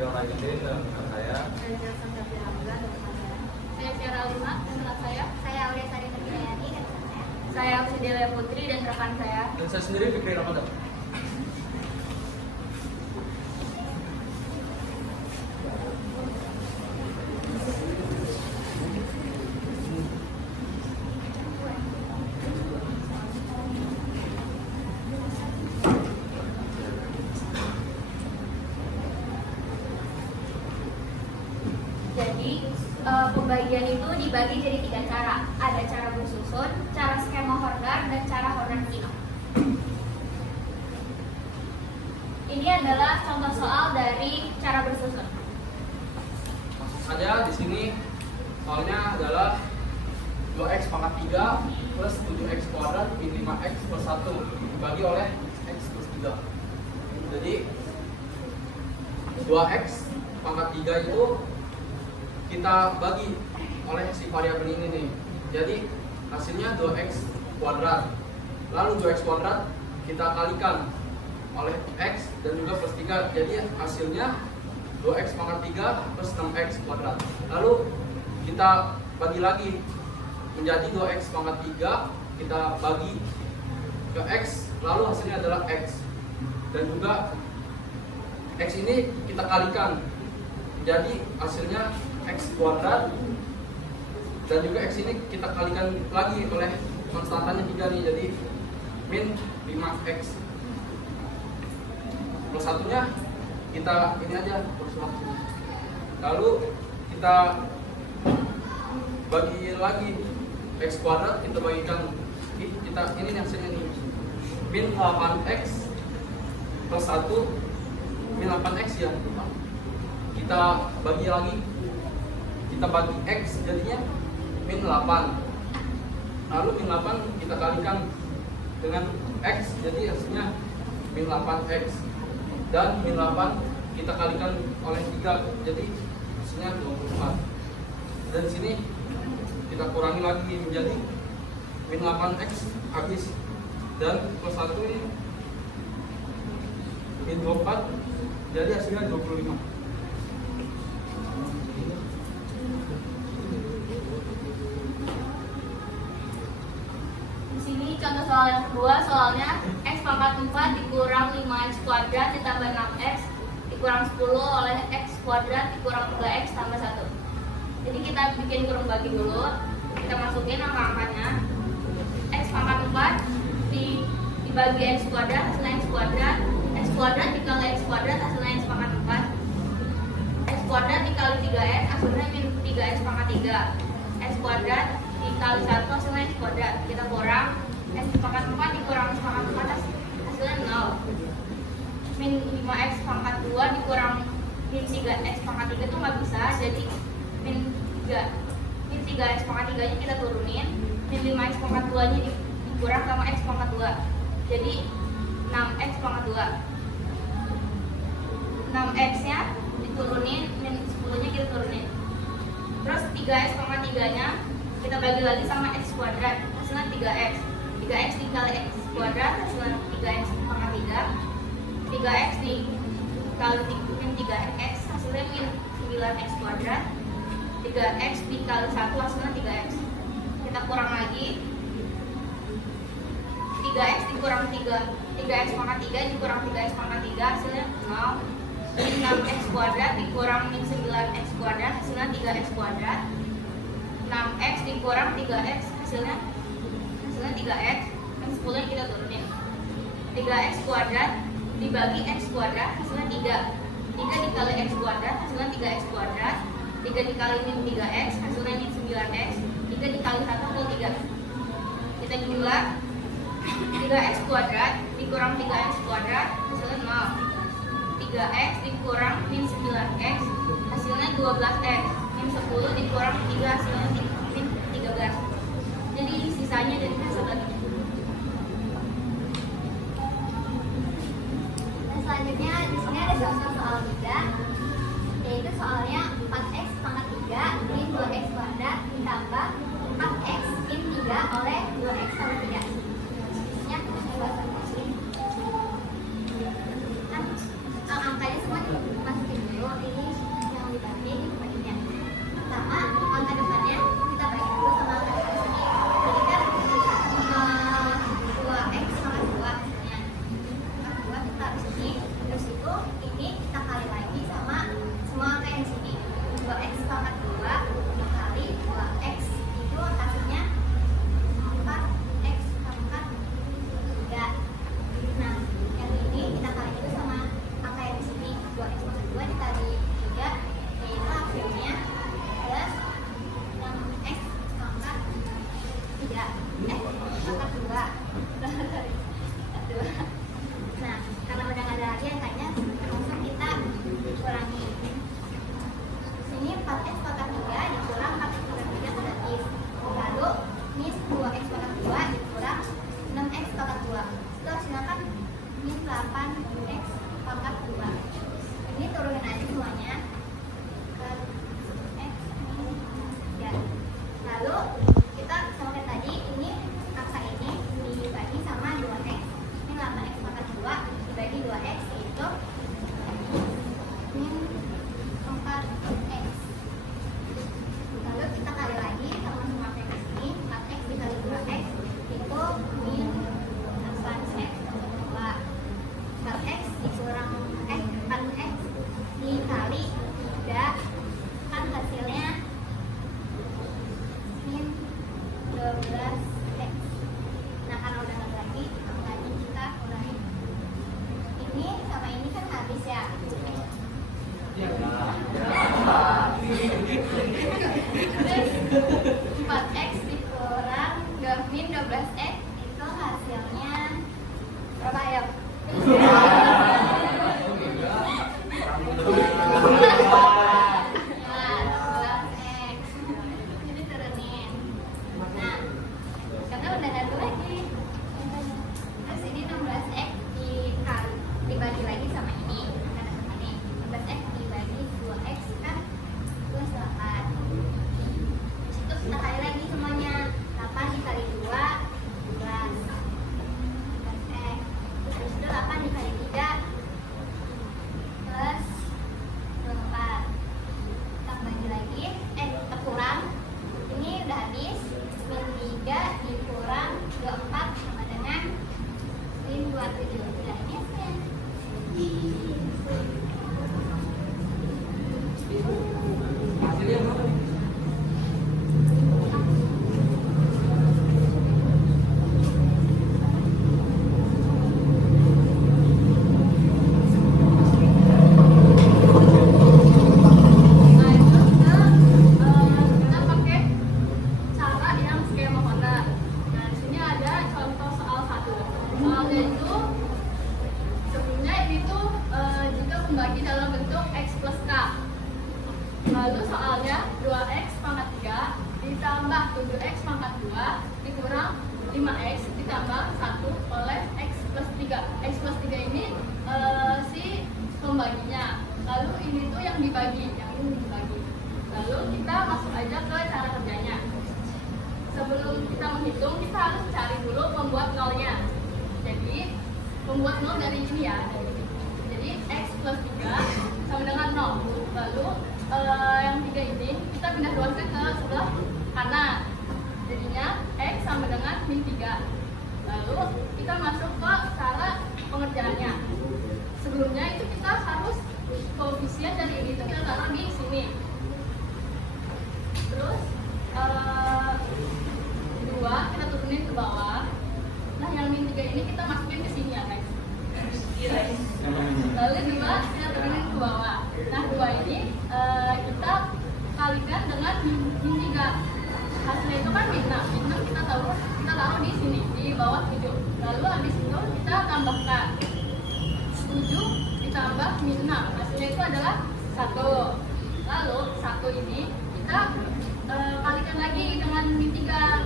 Ridho Rajudin dan rekan saya. Saya Tiara Luna dan rekan saya. Saya Aulia Sari Nurhayati dan rekan saya. Saya Ausidelia Putri dan rekan saya. Dan saya sendiri Fikri Ramadan. Jadi pembagian itu dibagi jadi 3 cara. Ada cara bersusun, cara skema Horner, dan cara Horner King. Ini adalah contoh soal dari cara bersusun. Maksud saya di sini soalnya adalah 2x pangkat 3 plus 7x kuadrat min 5x plus 1 dibagi oleh x plus 3. Jadi 2x pangkat 3 itu kita bagi oleh si variabel ini nih. Jadi hasilnya 2x kuadrat. Lalu 2x kuadrat kita kalikan oleh x dan juga plus 3. Jadi hasilnya 2x pangkat 3 plus 6x kuadrat. Lalu kita bagi lagi menjadi 2x pangkat 3, kita bagi ke x, lalu hasilnya adalah x. Dan juga x ini kita kalikan, jadi hasilnya x kuadrat. Dan juga x ini kita kalikan lagi oleh konstantannya 3 nih, jadi min 5x. Plus satunya kita ini aja plus 1. Lalu kita bagi lagi x kuadrat, kita bagikan kita ini hasilnya nih min 8x plus 1 min 8x ya. Kita bagi lagi, kita bagi x jadinya min 8. Lalu min 8 kita kalikan dengan x, jadi hasilnya min 8x. Dan min 8 kita kalikan oleh 3, jadi hasilnya 24. Dan sini kita kurangi lagi menjadi min 8x habis, dan plus 1 ini min 24, jadi hasilnya 25. Di sini contoh soal yang kedua, soalnya x pangkat 4 dikurang 5x kuadrat ditambah 6x dikurang 10 oleh x kuadrat dikurang 3x tambah 1. Jadi kita bikin kurung bagi dulu, kita masukin angka-angkanya. X pangkat 4 dibagi x kuadrat hasilnya x kuadrat dikali x kuadrat hasilnya x pangkat 4, x kuadrat dikali 3x hasilnya min 3x pangkat 3, x kuadrat dikali 1 hasilnya x kuadrat, kita kurang x pangkat 4 dikurang x pangkat 4 hasilnya 0, min 5x pangkat 2 dikurang min 3x pangkat 3 itu nggak bisa, jadi min 3x pangkat 3 nya kita turunin, min 5x pangkat 2 nya dikurang sama x pangkat 2, jadi 6x pangkat 2. 6x nya diturunin, min 10 nya kita turunin. Terus 3x pangkat 3 nya kita bagi lagi sama x kuadrat, hasilnya 3x. 3x dikali x kuadrat hasilnya 3x pangkat 3. 3x dikali min 3x hasilnya min 9x kuadrat. 3x dikali 1 hasilnya 3x. Kita kurang lagi, 3x dikurang 3x pangkat 3 dikurang 3x pangkat 3 hasilnya 0. Min 6x kuadrat dikurang min 9x kuadrat hasilnya 3x kuadrat. 6x dikurang 3x hasilnya 3x. Min 10 nya kita turunin. 3x kuadrat dibagi x kuadrat hasilnya 3. 3 dikali x kuadrat hasilnya 3x kuadrat. 3 dikali min 3x hasilnya min 9x. 3 dikali 1 pukul 3. Kita jumlah 3x kuadrat dikurang 3x kuadrat hasilnya 0. 3x dikurang min 9x hasilnya 12x. Min 10 dikurang 3 hasilnya min 13. Jadi sisanya dari hasil lagi. Selanjutnya di sini ada contoh soal 3, yaitu soalnya 4x pangkat 3 min 2x kuadrat ditambah 4x min 3 oleh 2x tambah 3. Isinya bahasa Inggris. Angkanya semua dimasukin dulu. Ini ditambah 7x pangkat 2 dikurang 5x ditambah 1 oleh x plus 3. X plus 3 ini si pembaginya. Lalu ini tuh yang dibagi, yang ini dibagi. Lalu kita masuk aja ke cara kerjanya. Sebelum kita menghitung, kita harus cari dulu pembuat nolnya. Jadi pembuat nol dari ini ya, dari ini. Jadi x plus 3 sama dengan 0. Lalu yang 3 ini kita pindah ruaskan ke sebelah kanan. Jadinya x sama dengan min 3. Lalu kita masuk ke cara pengerjaannya. Sebelumnya itu kita harus koefisien dari ini itu kita taruh di sini. Terus 2 kita turunin ke bawah. Nah yang min 3 ini kita masukin ke sini ya guys. Lalu 2 kita turunin ke bawah. Nah 2 ini kita kalikan dengan min 3. Hasilnya itu kan min 6. Min 6 kita taruh di sini di bawah 7. Lalu habis itu kita tambahkan 7 ditambah min 6. Hasilnya itu adalah 1. Lalu 1 ini kita kalikan lagi dengan min 3.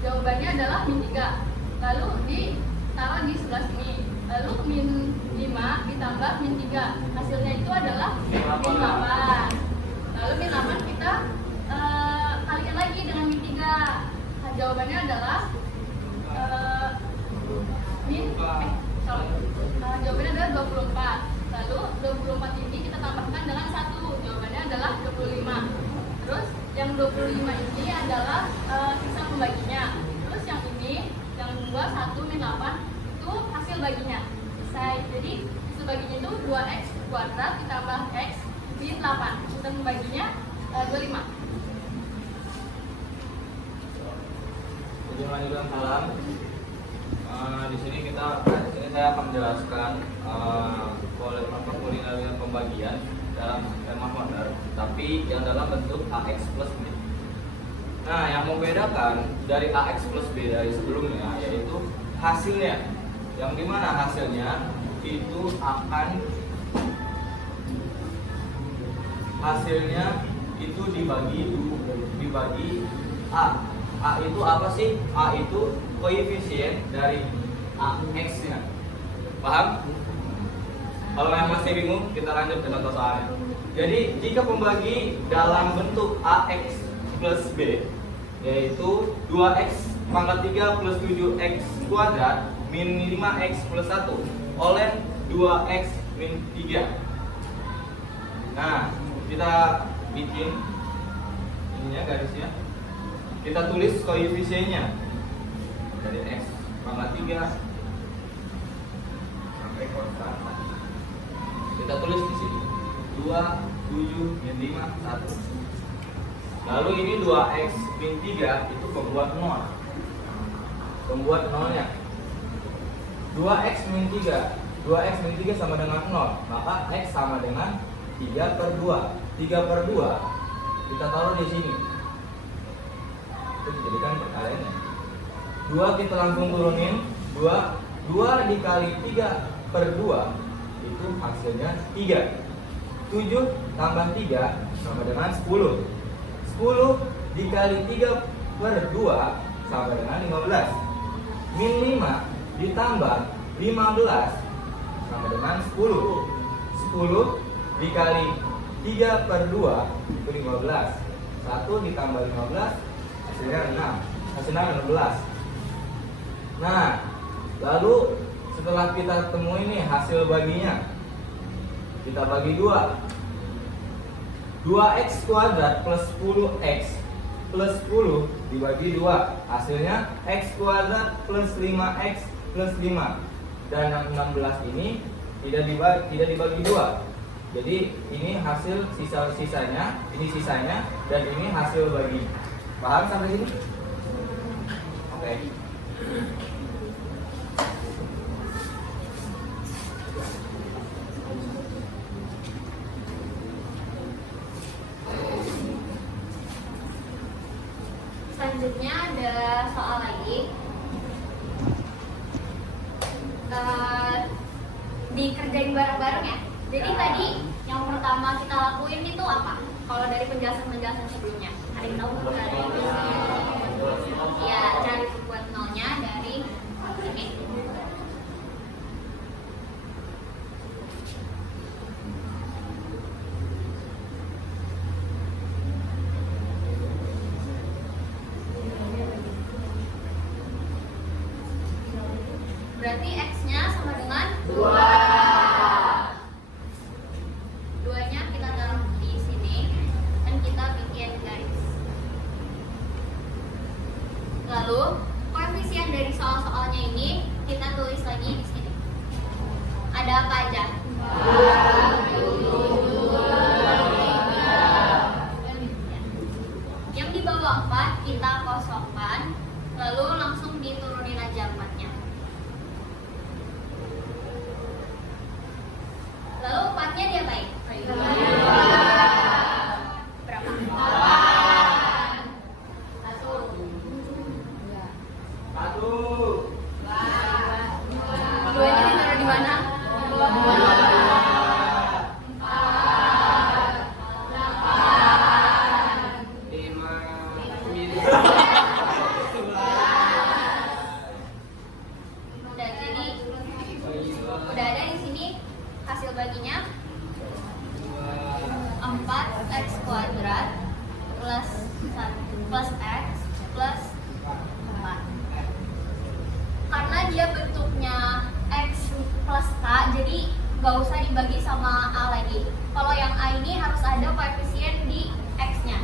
Jawabannya adalah min 3. Lalu ditaruh di sebelah sini. Lalu min 5 ditambah min 3. Hasilnya itu adalah min 8. Lalu min 8 kita kalikan lagi dengan min 3. Nah, jawabannya adalah jawabannya adalah 24. Lalu 24 ini kita tambahkan dengan 1. Jawabannya adalah 25. Terus yang 25 ini adalah sisa pembaginya. Terus yang ini, yang 2, 1, min 8 itu hasil baginya. Selesai. Jadi hasil baginya itu 2x kuadrat ditambah x min 8. Kita membaginya 25. Lanjutkan salam. Di sini saya akan menjelaskan polinomial pembagian dalam skema Horner, tapi yang dalam bentuk ax plus b. Nah, yang membedakan dari ax plus b dari sebelumnya yaitu hasilnya, yang dimana hasilnya itu dibagi a. A itu apa sih? A itu koefisien dari AX-nya. Paham? Kalau yang masih bingung, kita lanjut ke contoh soalnya. Jadi, jika pembagi dalam bentuk AX plus B, yaitu 2x pangkat 3 plus 7x kuadrat min 5x plus 1 oleh 2x min 3. Nah, kita bikin ininya garisnya. Kita tulis koefisiennya dari x pangkat 3 sampai konstan. Kita tulis di sini 2, 7, min 5, 1. Lalu ini 2x min 3 itu pembuat 0. Pembuat nolnya 2x min 3. 2x min 3 sama dengan 0. Maka x sama dengan 3 per 2. 3 per 2 kita taruh di sini. Itu dijadikan perkaliannya. 2 kita langsung turunin. 2 dikali 3 per 2 itu hasilnya 3. 7 tambah 3 sama dengan 10. 10 dikali 3 per 2 sama dengan 15. Min 5 ditambah 15 sama dengan 10. 10 dikali 3 per 2 itu 15. 1 ditambah 15 hasilnya 6. Hasilnya 16. Nah, lalu setelah kita temuin nih hasil baginya, kita bagi 2. 2x kuadrat plus 10x plus 10 dibagi 2. Hasilnya x kuadrat plus 5x plus 5. Dan yang 16 ini tidak dibagi 2. Jadi ini hasil sisanya, ini sisanya, dan ini hasil bagi. Paham sampai sini? Oke. Selanjutnya ada soal lagi. Dikerjain bareng-bareng ya. Jadi tadi yang pertama kita lakuin itu apa? Kalau dari penjelasan sebelumnya, ada yang tahu nggak dari ya cari pembuat nolnya dari ini. Berarti X-nya sama dengan 2. 2-nya kita taruh di sini dan kita bikin garis. Lalu koefisien dari soal-soalnya ini kita tulis lagi di sini. Ada apa aja? Yang di bawah 4 kita kosongkan, lalu langsung diturunin aja 4-nya. Lalu 4-nya diapain? Berapa? 2-nya ditaruh di mana? 4. Udah jadi, udah ada di sini hasil baginya 4x kuadrat plus 1 plus x plus 4. Karena dia bentuknya x plus k, jadi gak usah dibagi sama a lagi. Kalau yang a ini harus ada koefisien di x-nya,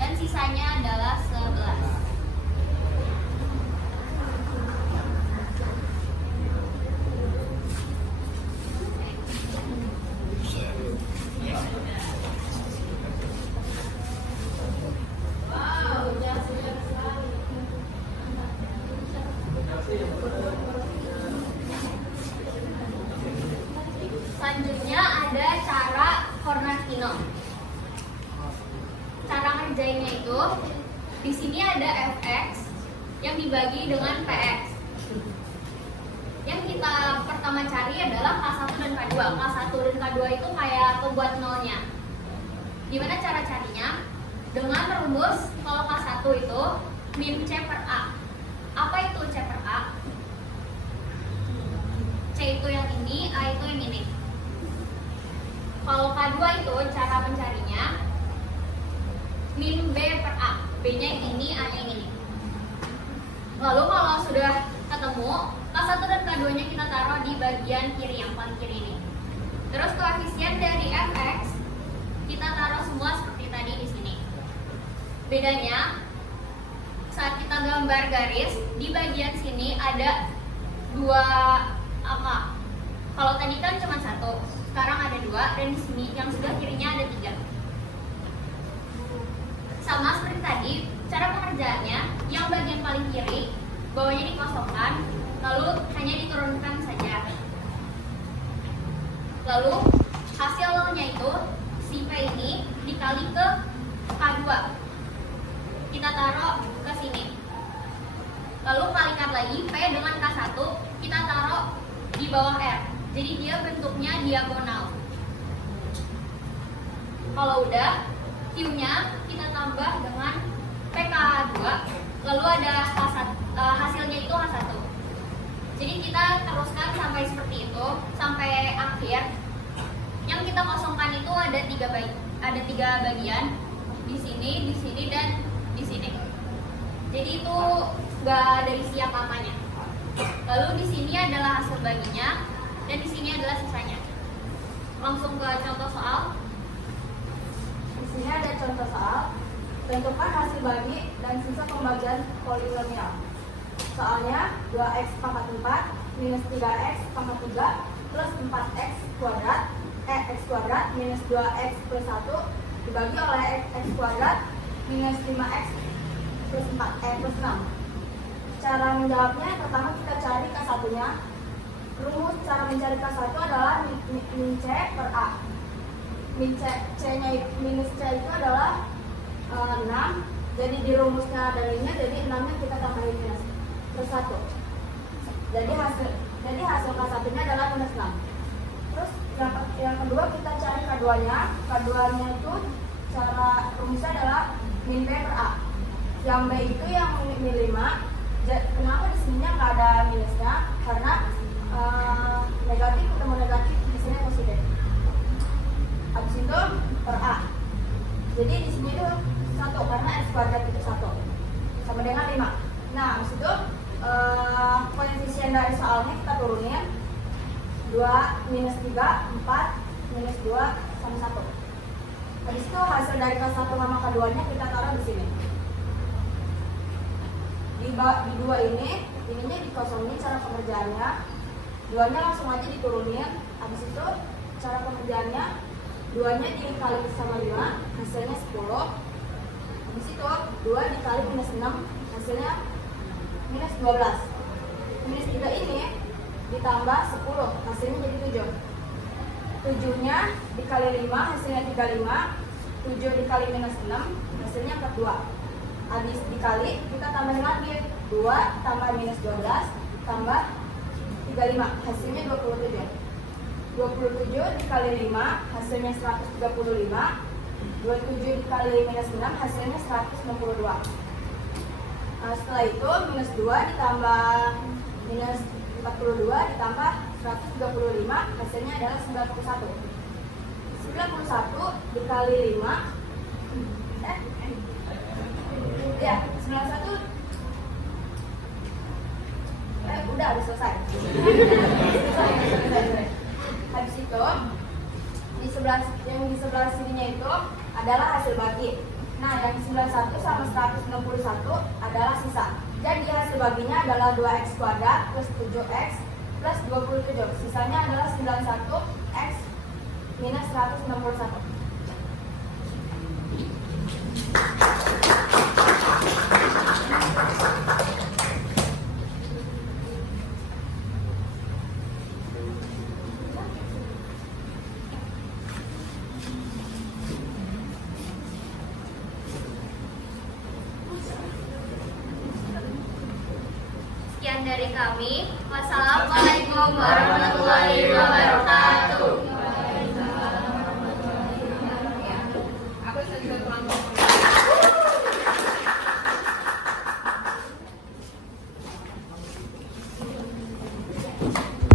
dan sisanya adalah 11. Selanjutnya ada cara Hornacino. Cara ngerjainnya itu di sini ada fx yang dibagi dengan px. Yang kita pertama cari adalah K1 dan K2. K1 dan K2 itu kayak pembuat nolnya. Gimana cara carinya? Dengan rumus kalau K1 itu min C per A. Apa itu C per A? C itu yang ini, A itu yang ini. Kalau K2 itu cara mencarinya min B per A. B-nya yang ini, A-nya yang ini. Lalu kalau sudah ketemu, K1 dan K2-nya kita taruh di bagian kiri, yang paling kiri ini. Terus koefisien dari fx kita taruh semua seperti tadi di sini. Bedanya saat kita gambar garis, di bagian sini ada 2 angka. Kalau tadi kan cuma 1, sekarang ada 2, dan di sini yang sebelah kirinya ada 3. Sama seperti tadi, cara pengerjaannya, yang bagian paling kiri, bawahnya dikosongkan, lalu hanya diturunkan saja. Lalu hasilnya itu si P ini dikali ke K2. Kita taruh ke sini. Lalu kalikan lagi P dengan K1, kita taruh di bawah R. Jadi dia bentuknya diagonal. Kalau udah, Q-nya kita tambah dengan PK2, lalu ada hasilnya itu H1. Jadi kita teruskan sampai seperti itu, sampai akhir. Yang kita kosongkan itu ada 3 bagian, di sini, dan di sini. Jadi itu nggak ada isi apa-apanya. Lalu di sini adalah hasil baginya, dan di sini adalah sisanya. Langsung ke contoh soal. Di sini ada contoh soal. Tentukan hasil bagi dan sisa pembagian polinomial. Soalnya 2x pangkat 4 minus 3x pangkat 3 plus 4x kuadrat x kuadrat minus 2x plus 1 dibagi oleh x kuadrat minus 5x plus 4 plus 6. Cara menjawabnya, pertama kita cari K1-nya. Rumus cara mencari K1 adalah min C per A. Min C-nya minus C itu adalah 6. Jadi di rumusnya ada minusnya, jadi 6-nya kita tambahin minus plus 1. Jadi hasil K1-nya adalah minus 6. Terus yang kedua kita cari K2-nya. K2-nya itu cara rumusnya adalah min B per A. Yang B itu yang min 5. Kenapa di sininya nggak ada minusnya? Karena negatif ketemu negatif di sini positif. Habis itu per A. Jadi di sini itu 1 karena x kuadrat itu 1 sama dengan 5. Nah, habis itu koefisien dari soalnya kita turunin 2, minus 3, 4, minus 2, sama 1. Habis itu hasil dari K1 sama K2 nya kita taruh di sini. Di 2 ininya dikosongin cara pengerjaannya. 2 nya langsung aja diturunin. Habis itu cara pengerjaannya 2 nya dikali sama 5, hasilnya 10. Habis itu 2 dikali minus 6, hasilnya minus 12. Minus 3 ini ditambah 10, hasilnya jadi 7. 7 nya dikali 5, hasilnya 35. 7 dikali minus 6, hasilnya 42. Habis dikali, kita tambahin lagi 2 tambah minus 12 tambah 35, hasilnya 27. 27 dikali 5, hasilnya 135. 27 dikali minus 6, hasilnya 162. Nah, setelah itu minus 2 ditambah minus 42 ditambah 135, hasilnya adalah 91. 91 dikali 5 ya 91 udah habis selesai. Selesai. Habis itu di sebelah sininya itu adalah hasil bagi. Nah, yang 91 sama 161 adalah sisa. Jadi hasil baginya adalah 2x kuadrat plus 7x plus 27. Sisanya adalah 91x minus 161. Sekian dari kami. Wassalamualaikum warahmatullahi wabarakatuh.